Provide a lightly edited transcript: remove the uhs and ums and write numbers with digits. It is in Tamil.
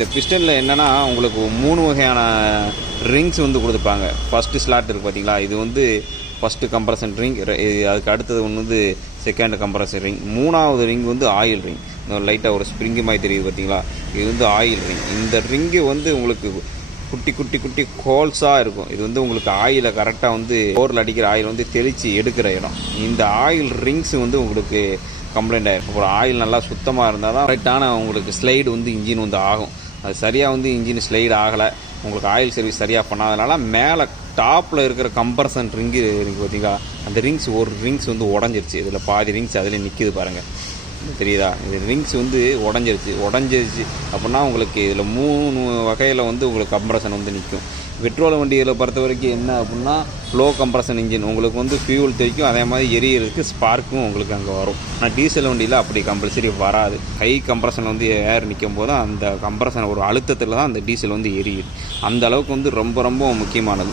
இந்த பிஸ்டனில் என்னென்னா உங்களுக்கு 3 வகையான ரிங்ஸ் வந்து கொடுத்துருப்பாங்க. ஃபஸ்ட்டு ஸ்லாட் இருக்குது பார்த்தீங்களா, இது வந்து ஃபஸ்ட்டு கம்ப்ரஷன் ரிங். அதுக்கு அடுத்தது ஒன்று வந்து செகண்ட் கம்ப்ரஷன் ரிங். 3வது ரிங் வந்து ஆயில் ரிங். லைட்டாக ஒரு ஸ்ப்ரிங்கு மாதிரி தெரியுது பார்த்தீங்களா, இது வந்து ஆயில் ரிங். இந்த ரிங்கு வந்து உங்களுக்கு குட்டி குட்டி குட்டி ஹோல்ஸாக இருக்கும். இது வந்து உங்களுக்கு ஆயிலை கரெக்டாக வந்து போரில் அடிக்கிற ஆயில் வந்து தெளித்து எடுக்கிற இடம். இந்த ஆயில் ரிங்ஸ் வந்து உங்களுக்கு கம்ப்ளைண்ட் ஆகிடும். அப்புறம் ஆயில் நல்லா சுத்தமாக இருந்தால் தான் கரெக்டான உங்களுக்கு ஸ்லைடு வந்து இன்ஜின் வந்து ஆகும். அது சரியாக வந்து இன்ஜின் ஸ்லைடு ஆகலை, உங்களுக்கு ஆயில் சர்வீஸ் சரியாக பண்ணாதனால மேலே டாப்பில் இருக்கிற கம்ப்ரஷன் ரிங்கு இருக்குது பார்த்தீங்களா, அந்த ஒரு ரிங்ஸ் வந்து உடஞ்சிருச்சு. இதில் பாதி ரிங்ஸ் அதில் நிற்கிது பாருங்கள், தெரியுதா? இது ரிங்ஸ் வந்து உடஞ்சிருச்சு அப்படின்னா உங்களுக்கு இதில் 3 வகையில் வந்து உங்களுக்கு கம்ப்ரஷன் வந்து நிற்கும். பெட்ரோல் வண்டிகளை பொறுத்த வரைக்கும் என்ன அப்படின்னா லோ கம்ப்ரஷன் இன்ஜின் உங்களுக்கு வந்து ஃபியூல் தெரிக்கும், அதே மாதிரி எரியறதுக்கு ஸ்பார்க்கும் உங்களுக்கு அங்கே வரும். ஆனால் டீசல் வண்டியில் அப்படி கம்பல்சரி வராது. ஹை கம்ப்ரஷன் வந்து ஏர் நிற்கும் போது அந்த கம்ப்ரஷன் ஒரு அழுத்தத்தில் தான் அந்த டீசல் வந்து எரியுது. அந்த அளவுக்கு வந்து ரொம்ப ரொம்ப முக்கியமானது.